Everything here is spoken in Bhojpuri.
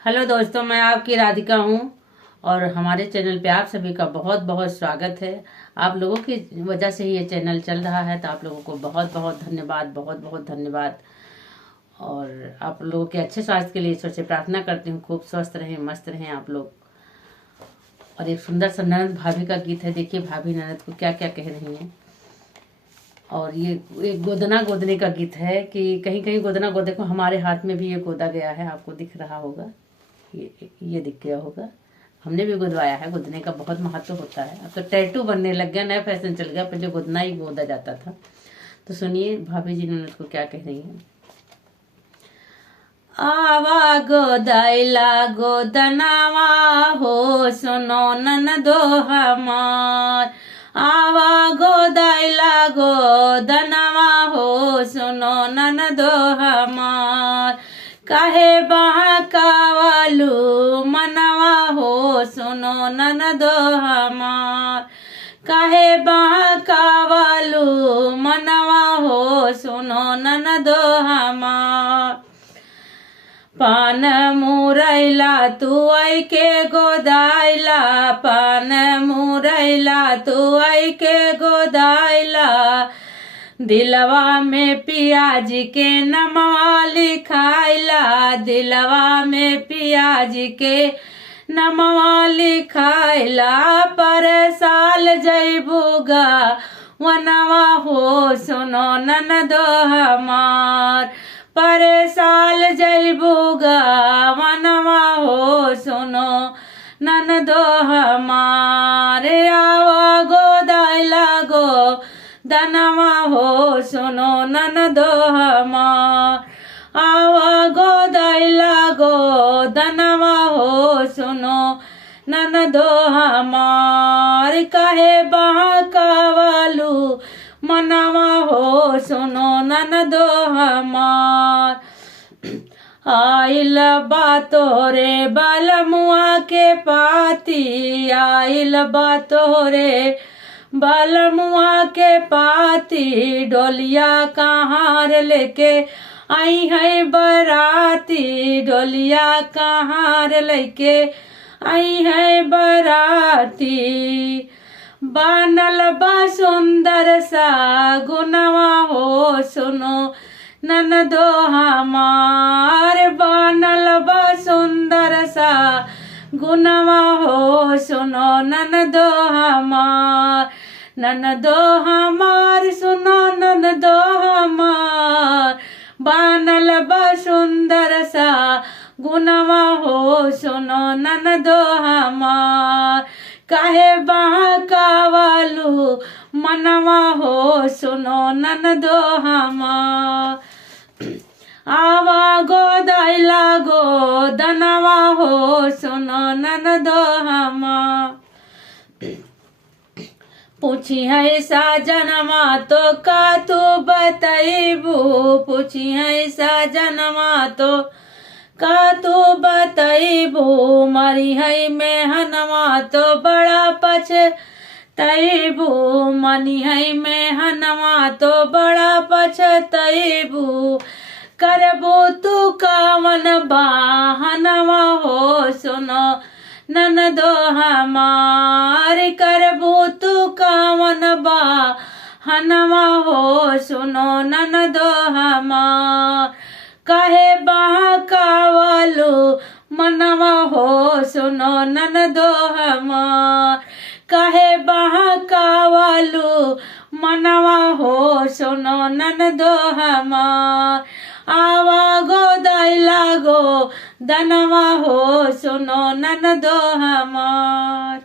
हेलो दोस्तों, मैं आपकी राधिका हूँ और हमारे चैनल पे आप सभी का बहुत बहुत स्वागत है। आप लोगों की वजह से ही ये चैनल चल रहा है, तो आप लोगों को बहुत बहुत धन्यवाद, बहुत बहुत धन्यवाद। और आप लोगों के अच्छे स्वास्थ्य के लिए ईश्वर से प्रार्थना करती हूँ, खूब स्वस्थ रहें, मस्त रहें आप लोग। और एक सुंदर सा ननद भाभी का गीत है, देखिए भाभी ननद को क्या क्या कह रही हैं। और ये एक गोदना गोदने का गीत है कि कहीं कहीं गोदना गोदे को हमारे हाथ में भी ये गोदा गया है, आपको दिख रहा होगा, ये दिख गया होगा। हमने भी गुदवाया है, गुदने का बहुत महत्व होता है। अब तो टैटू बनने लग गया, नया फैशन चल गया, पहले गुदना ही गोदा जाता था। तो सुनिए भाभी जी ने उसको क्या कह रही हैं। आवा गोदाइला गोदनावा हो, सुनो ननदो हमार। आवा गोदाइला गोदनावा हो, सुनो ननदो हमार। काहे बहकावलू मनवा हो, सुनो ननदो हमार। काहे बहकावलू मनवा हो, सुनो ननदो हमार। पान मुरैला तू आई के गोदाइला, पान मुरैला तू आई के गोदाइला। दिलवा में पियाज के नमवा लिखाइला, दिलवा में पियाज के नमवा लिखाइला। पर साल जैबूगा वनवा हो, सुनो ननदो हमार। पर साल जैबूगा वनवा हो, सुनो ननदो हमारे। आवा गोदाइला गो दनवा हो, सुनो ननदो हमार। आवा गोदाइला गो दनवा हो, सुनो ननदो हमार। काहे बहकावलू मनवा हो, सुनो ननदो हमार। आइल बा तोरे बलमुआ के पाती, आइल बा तोरे बलमुआ के पाती। डोलिया कहार लेके आई है बराती, डोलिया कहार लेके आई है बराती। बनल बा सुंदर सा गुनवा हो, सुनो ननदो हमार। बनल बा सुंदर सा गुनवा हो, सुनो ननदो हमार। ननदो हमार, सुनो ननदो हमार। बनल बा सुंदर सा गुनवा हो, सुनो ननदो हमार। काहे बहकावलू मनवा हो, सुनो ननदो हमार। आवा गोदाइला गो दनवा हो, सुनो ननदो हमार। पूछी है साजनमा तो का तू बतैबू, पूछी है साजनमा तो का तू बतैबू। मरी है मेहनवा तो बड़ा पछतैबू, मनी है मेहनवा तो बड़ा पछतैबू। करबू तू कावन बाहनवा हो, सुनो ननदो हमार। करबू तू कावन बाहनवा हो, सुनो ननदो हमार। काहे बहकावलू मनवा हो, सुनो ननदो हमार। काहे बहकावलू मनवा हो, सुनो ननदो हमार। आवा गोदाइला गो दनवा हो, सुनो ननदो हमार।